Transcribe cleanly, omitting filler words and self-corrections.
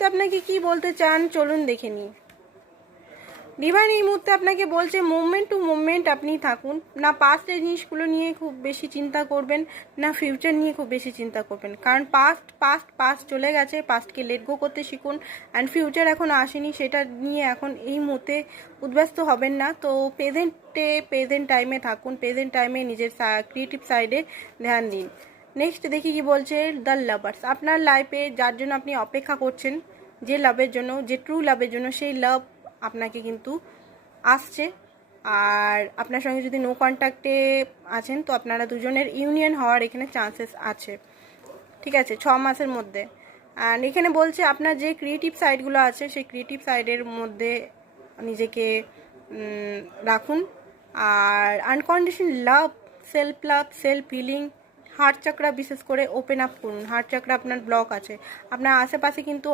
মুহূর্তে আপনাকে কি বলতে চান চলুন দেখে নিই। ডিভাইন এই মুহূর্তে আপনাকে বলছে মুভমেন্ট টু মুভমেন্ট আপনি থাকুন, না পাস্টের জিনিসগুলো নিয়ে খুব বেশি চিন্তা করবেন, না ফিউচার নিয়ে খুব বেশি চিন্তা করবেন। কারণ পাস্ট চলে গেছে, পাস্টকে লেট গো করতে শিখুন। অ্যান্ড ফিউচার এখন আসেনি, সেটা নিয়ে এখন এই মুহূর্তে উদ্ব্যস্ত হবেন না। তো প্রেজেন্ট টাইমে থাকুন, প্রেজেন্ট টাইমে নিজের ক্রিয়েটিভ সাইডে ধ্যান দিন। নেক্সট দেখি কি বলছে দ্য লাভার্স। আপনার লাইফে যার জন্য আপনি অপেক্ষা করছেন, যে লাভের জন্য, যে ট্রু লাভের জন্য, সেই লাভ আপনাকে কিন্তু আসছে। আর আপনার সঙ্গে যদি নো কন্ট্যাক্টে আছেন তো আপনারা দুজনের ইউনিয়ন হওয়ার এখানে চান্সেস আছে, ঠিক আছে, 6 মাসের মধ্যে। অ্যান্ড এখানে বলছে আপনার যে ক্রিয়েটিভ সাইডগুলো আছে সেই ক্রিয়েটিভ সাইডের মধ্যে নিজেকে রাখুন। আর আনকন্ডিশন লাভ, সেলফ হিলিং, হার্ট চাকরা বিশেষ করে ওপেন আপ করুন। হার্ট চাকরা আপনার ব্লক আছে, আপনার আশেপাশে কিন্তু